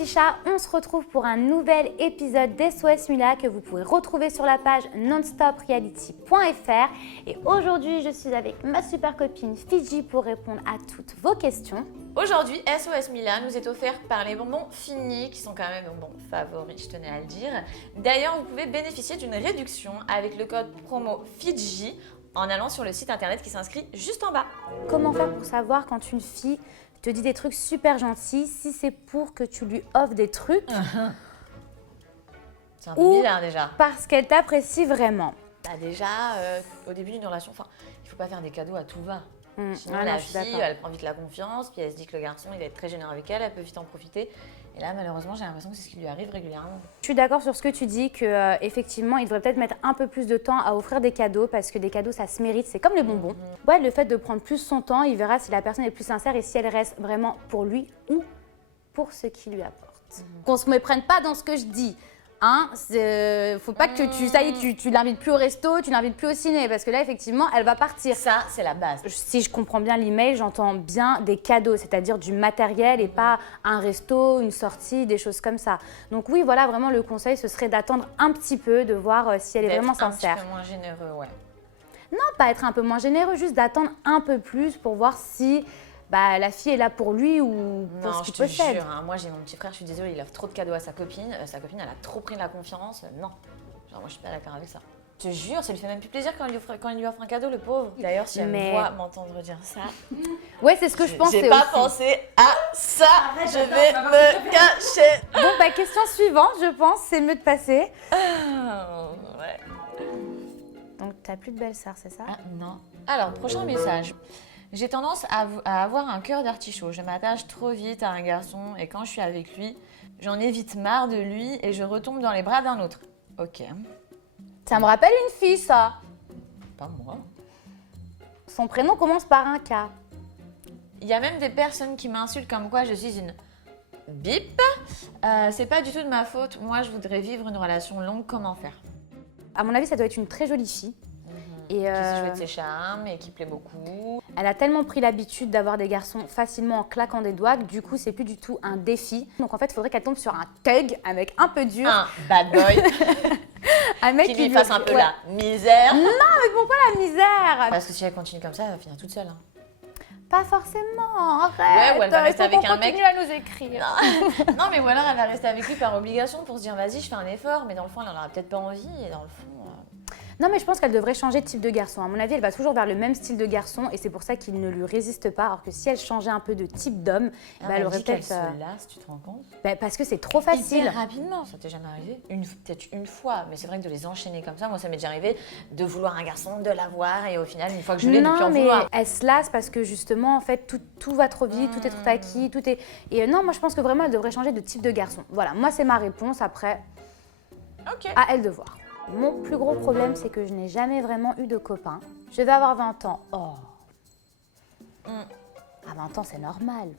petits chats, on se retrouve pour un nouvel épisode d'SOS Mila que vous pouvez retrouver sur la page nonstopreality.fr. Et aujourd'hui, je suis avec ma super copine Fidji pour répondre à toutes vos questions. Aujourd'hui, SOS Mila nous est offert par les bonbons finis, qui sont quand même mes bonbons favoris, je tenais à le dire. D'ailleurs, vous pouvez bénéficier d'une réduction avec le code promo Fidji en allant sur le site internet qui s'inscrit juste en bas. Comment faire pour savoir quand une fille te dit des trucs super gentils, si c'est pour que tu lui offres des trucs C'est un peu ou bizarre déjà. parce qu'elle t'apprécie vraiment? Bah déjà, au début d'une relation, il ne faut pas faire des cadeaux à tout va. Sinon, Ah non, la je suis fille, d'accord. elle prend vite la confiance, puis elle se dit que le garçon, il va être très généreux avec elle, elle peut vite en profiter. Et là, malheureusement, j'ai l'impression que c'est ce qui lui arrive régulièrement. Je suis d'accord sur ce que tu dis, que effectivement, il devrait peut-être mettre un peu plus de temps à offrir des cadeaux parce que des cadeaux, ça se mérite, c'est comme les bonbons. Ouais, le fait de prendre plus son temps, il verra si la personne est plus sincère et si elle reste vraiment pour lui ou pour ce qu'il lui apporte. Qu'on se méprenne pas dans ce que je dis. Hein, faut pas que tu l'invites plus au resto, tu l'invites plus au ciné parce que là, effectivement, elle va partir. Ça, c'est la base. Si je comprends bien l'email, j'entends bien des cadeaux, c'est-à-dire du matériel et pas un resto, une sortie, des choses comme ça. Donc oui, voilà, vraiment le conseil, ce serait d'attendre un petit peu, de voir si elle est vraiment sincère. Un petit peu moins généreux, ouais. Non, pas être un peu moins généreux, juste d'attendre un peu plus pour voir si la fille est là pour lui ou pour ce qu'il possède. Non, je te jure, hein, moi j'ai mon petit frère, je suis désolée, il offre trop de cadeaux à sa copine. Sa copine, elle a trop pris de la confiance. Non, genre moi je suis pas d'accord avec ça. Je te jure, ça lui fait même plus plaisir quand il lui offre un cadeau, le pauvre. D'ailleurs, si elle me voit m'entendre dire ça, ouais, c'est ce que je pensais. J'ai pas pensé à ça. Je vais me cacher. Bon, question suivante, je pense, c'est mieux de passer. Ouais. Donc, t'as plus de belle-sœur, c'est ça? Ah non. Alors, prochain message. J'ai tendance à avoir un cœur d'artichaut. Je m'attache trop vite à un garçon et quand je suis avec lui, j'en ai vite marre de lui et je retombe dans les bras d'un autre. Ok. Ça me rappelle une fille, ça. Pas moi. Son prénom commence par un K. Il y a même des personnes qui m'insultent comme quoi je suis une bip. C'est pas du tout de ma faute. Moi, je voudrais vivre une relation longue. Comment faire? À mon avis, ça doit être une très jolie fille. Et qui sait jouer de ses charmes et qui plaît beaucoup. Elle a tellement pris l'habitude d'avoir des garçons facilement en claquant des doigts que du coup, c'est plus du tout un défi. Donc en fait, il faudrait qu'elle tombe sur un thug, un mec un peu dur. Un bad boy. Un mec qui lui fasse un peu la misère. Non, mais pourquoi la misère? Parce que si elle continue comme ça, elle va finir toute seule. Hein. Pas forcément, arrête. Ouais, ou elle va rester avec un mec. Continue à nous écrire. Non, mais ou alors elle va rester avec lui par obligation pour se dire vas-y, je fais un effort, mais dans le fond, elle en aura peut-être pas envie et dans le fond. Non, mais je pense qu'elle devrait changer de type de garçon. À mon avis, elle va toujours vers le même style de garçon et c'est pour ça qu'il ne lui résiste pas. Alors que si elle changeait un peu de type d'homme, elle aurait peut-être. Se lasse, tu te rends compte? Parce que c'est trop facile. Hyper rapidement, ça t'est jamais arrivé? Peut-être une fois, mais c'est vrai que de les enchaîner comme ça, moi ça m'est déjà arrivé de vouloir un garçon, de l'avoir et au final, une fois que je l'ai, de plus en vouloir. Non, mais elle se lasse parce que justement, en fait, tout va trop vite, tout est trop acquis, tout est. Et non, moi je pense que vraiment, elle devrait changer de type de garçon. Voilà, moi c'est ma réponse. Après, à elle de voir. Mon plus gros problème, c'est que je n'ai jamais vraiment eu de copain. Je vais avoir 20 ans. Oh. À 20 ans, c'est normal.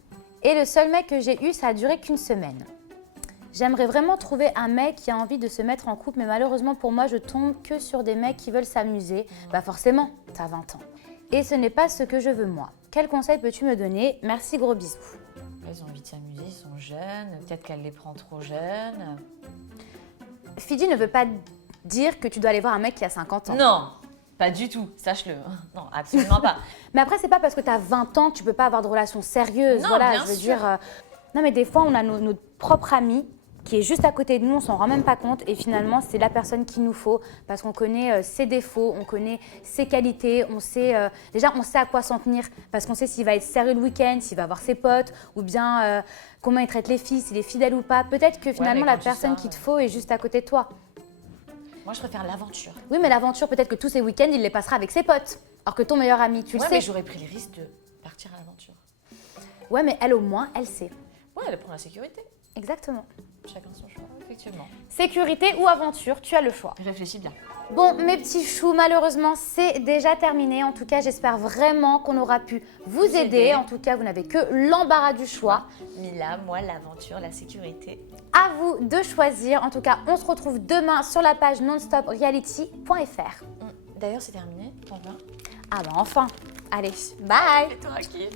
Et le seul mec que j'ai eu, ça a duré qu'une semaine. J'aimerais vraiment trouver un mec qui a envie de se mettre en couple, mais malheureusement pour moi, je tombe que sur des mecs qui veulent s'amuser. Forcément, t'as 20 ans. Et ce n'est pas ce que je veux moi. Quel conseil peux-tu me donner? Merci, gros bisous. Ils ont envie de s'amuser, ils sont jeunes, peut-être qu'elle les prend trop jeunes. Fidji ne veut pas dire que tu dois aller voir un mec qui a 50 ans. Non, pas du tout, sache-le. Non, absolument pas. Mais après, c'est pas parce que tu as 20 ans que tu peux pas avoir de relations sérieuses. Non, voilà, bien je veux sûr. dire. Non, mais des fois, on a notre propre ami qui est juste à côté de nous, on s'en rend même pas compte et finalement, c'est la personne qu'il nous faut parce qu'on connaît ses défauts, on connaît ses qualités, on sait déjà on sait à quoi s'en tenir parce qu'on sait s'il va être sérieux le week-end, s'il va voir ses potes ou bien comment il traite les filles, s'il est fidèle ou pas. Peut-être que finalement, la personne qu'il te faut est juste à côté de toi. Moi, je préfère l'aventure. Oui, mais l'aventure, peut-être que tous ces week-ends, il les passera avec ses potes. Alors que ton meilleur ami, tu le sais. Mais j'aurais pris le risque de partir à l'aventure. Ouais, mais elle, au moins, elle sait. Ouais, elle prend la sécurité. Exactement. Chacun son choix, effectivement. Sécurité ou aventure, tu as le choix. Réfléchis bien. Bon, mes petits choux, malheureusement, c'est déjà terminé. En tout cas, j'espère vraiment qu'on aura pu vous aider. En tout cas, vous n'avez que l'embarras du choix. Mila, moi, l'aventure, la sécurité. À vous de choisir. En tout cas, on se retrouve demain sur la page nonstopreality.fr. D'ailleurs, c'est terminé, t'en vas? Ah bah enfin. Allez, bye. Et toi, qui